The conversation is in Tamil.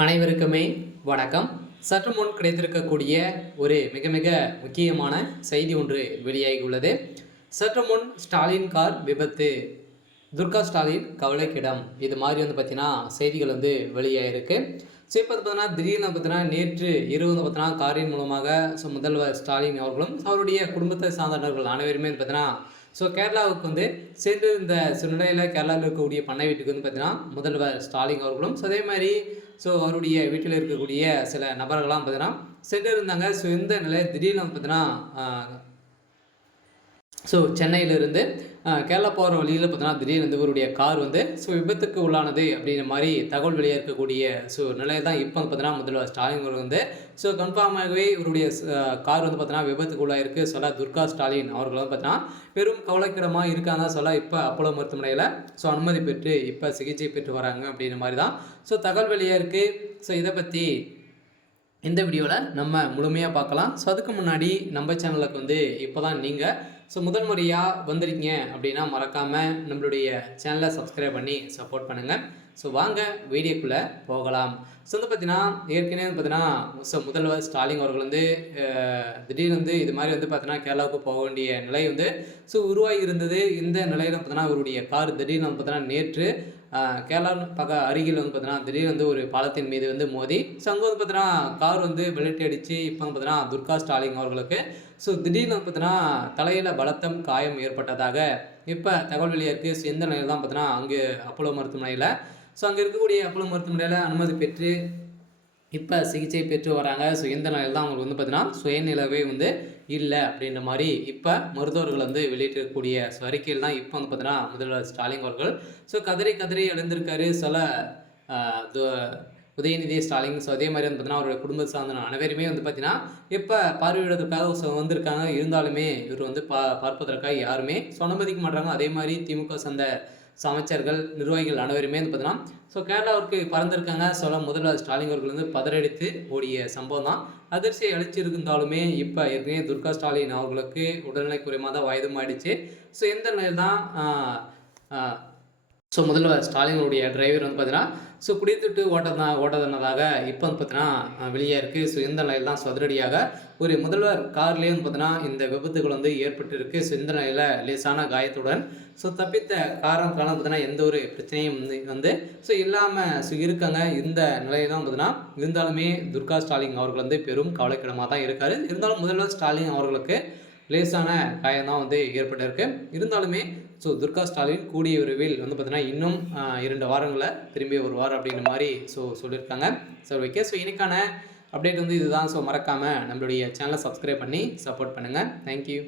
அனைவருக்குமே வணக்கம். சற்று முன் கிடைத்திருக்கக்கூடிய ஒரு மிக மிக முக்கியமான செய்தி ஒன்று வெளியாகியுள்ளது. சற்று முன் ஸ்டாலின் கார் விபத்து, துர்கா ஸ்டாலின் கவலைக்கிடம், இது மாதிரி பார்த்தீங்கன்னா செய்திகள் வெளியாகிருக்கு. ஸோ இப்போ பார்த்தீங்கன்னா திடீர்னு பார்த்தீங்கன்னா நேற்று இரவு பார்த்தீங்கன்னா காரின் மூலமாக முதல்வர் ஸ்டாலின் அவர்களும் அவருடைய குடும்பத்தை சார்ந்தவர்கள் அனைவருமே பார்த்தீங்கன்னா கேரளாவுக்கு சென்றிருந்த நிலையில் கேரளாவில் இருக்கக்கூடிய பண்ணை வீட்டுக்கு பார்த்தீங்கன்னா முதல்வர் ஸ்டாலின் அவர்களும் அதே மாதிரி அவருடைய வீட்டில் இருக்கக்கூடிய சில நபர்கள்லாம் பார்த்தீங்கன்னா சென்றிருந்தாங்க. இந்த நிலையில் திடீர்னு பார்த்தீங்கன்னா சென்னையிலிருந்து கேரளா போகிற வழியில் பார்த்தீங்கன்னா திடீர்னு இவருடைய கார் விபத்துக்கு உள்ளானது அப்படிங்கிற மாதிரி தகவல் வெளியாக இருக்கக்கூடிய நிலையை தான் இப்போ பார்த்தீங்கன்னா முதல்வர் ஸ்டாலின் அவர்கள் கன்ஃபார்மாகவே இவருடைய கார் பார்த்தீங்கன்னா விபத்துக்கு உள்ளாயிருக்கு சொல்ல துர்கா ஸ்டாலின் அவர்கள் பார்த்தீங்கன்னா பெரும் கவலைக்கிடமாக இருக்காங்க சொல்ல இப்போ அப்போலோ மருத்துவமனையில் அனுமதி பெற்று இப்போ சிகிச்சை பெற்று வராங்க அப்படிங்கிற மாதிரி தான் தகவல் வெளியாக இருக்குது. இதை பற்றி இந்த வீடியோவில் நம்ம முழுமையாக பார்க்கலாம். அதுக்கு முன்னாடி நம்ம சேனலுக்கு இப்போ தான் நீங்கள் முதல் முறையாக வந்திருக்கீங்க அப்படின்னா மறக்காமல் நம்மளுடைய சேனலை சப்ஸ்கிரைப் பண்ணி சப்போர்ட் பண்ணுங்கள். வாங்க வீடியோக்குள்ளே போகலாம். பார்த்தீங்கன்னா ஏற்கனவே பார்த்தீங்கன்னா முதல்வர் ஸ்டாலின் அவர்கள் திடீர்னு இது மாதிரி பார்த்தீங்கன்னா கேரளாவுக்கு போக வேண்டிய நிலை உருவாகி இருந்தது. இந்த நிலையில் பார்த்தீங்கன்னா அவருடைய கார் திடீர்னு பார்த்தீங்கன்னா நேற்று கேரளா அருகில் பார்த்தீங்கன்னா திடீர்னு ஒரு பாலத்தின் மீது மோதி அங்கே பார்த்தீங்கன்னா கார் வெள்ளட்டி அடித்து இப்போ பார்த்தீங்கன்னா துர்கா ஸ்டாலின் அவர்களுக்கு திடீர்னு பார்த்தீங்கன்னா தலையில் பலத்தம் காயம் ஏற்பட்டதாக இப்போ தகவல் வெளியாக இருக்குது. எந்த நிலையில் தான் பார்த்தீங்கன்னா அங்கே அப்போலோ மருத்துவமனையில் அங்கே இருக்கக்கூடிய அப்போலோ மருத்துவமனையில் அனுமதி பெற்று இப்போ சிகிச்சை பெற்று வராங்க. இந்த நிலையில் தான் அவங்களுக்கு பார்த்தீங்கன்னா சுயநிலவே இல்லை அப்படின்ற மாதிரி இப்போ மருத்துவர்கள் வெளியிட்டிருக்கக்கூடிய அறிக்கையில் தான் இப்போ பார்த்தீங்கன்னா முதல்வர் ஸ்டாலின் அவர்கள் கதறி கதறி எழுந்திருக்காரு. சில உதயநிதி ஸ்டாலின் அதே மாதிரி பார்த்தீங்கன்னா அவருடைய குடும்ப சார்ந்த அனைவருமே பார்த்தீங்கன்னா இப்போ பார்வையிடுறதுக்காக வந்திருக்காங்க. இருந்தாலுமே இவர் பார்ப்பதற்காக யாருமே அனுமதிக்க மாட்டாங்க. அதே மாதிரி திமுக சார்ந்த அமைச்சர்கள் நிர்வாகிகள் அனைவருமே பார்த்தீங்கன்னா கேரளாவிற்கு பறந்திருக்காங்க. முதல்வர் ஸ்டாலின் அவர்கள் பதறடித்து ஓடிய சம்பவம் தான் அதிர்ச்சியை அளிச்சிருந்தாலுமே இப்போ ஏற்கனவே துர்கா ஸ்டாலின் அவர்களுக்கு உடல்நிலை குறைவாக தான் வயதும் ஆயிடுச்சு. எந்த நிலையில் தான் முதல்வர் ஸ்டாலினுடைய டிரைவர் பார்த்தீங்கன்னா குடித்துட்டு ஓட்டதனதாக இப்போ பார்த்தீங்கன்னா வெளியாக இருக்குது. இந்த நிலையில் தான் அதிரடியாக ஒரு முதல்வர் கார்லேயே பார்த்தீங்கன்னா இந்த விபத்துகள் ஏற்பட்டு இருக்குது. இந்த நிலையில் லேசான காயத்துடன் தப்பித்த காரணத்தால் பார்த்தீங்கன்னா எந்த ஒரு பிரச்சனையும் இல்லாமல் இருக்காங்க. இந்த நிலையில் தான் பார்த்தீங்கன்னா இருந்தாலுமே துர்கா ஸ்டாலின் அவர்கள் பெரும் கவலைக்கிடமாக தான் இருக்கார். இருந்தாலும் முதல்வர் ஸ்டாலின் அவர்களுக்கு லேசான காயம் தான் ஏற்பட்டிருக்கு. இருந்தாலுமே துர்கா ஸ்டாலின் கூடிய விரைவில் பார்த்தீங்கன்னா இன்னும் 2 வாரங்களில் திரும்பி வருவார் அப்படின்ற மாதிரி சொல்லியிருக்காங்க. ஓகே. இன்னைக்கான அப்டேட் இதுதான். மறக்காமல் நம்மளுடைய சேனலை சப்ஸ்கிரைப் பண்ணி சப்போர்ட் பண்ணுங்கள். தேங்க்யூ.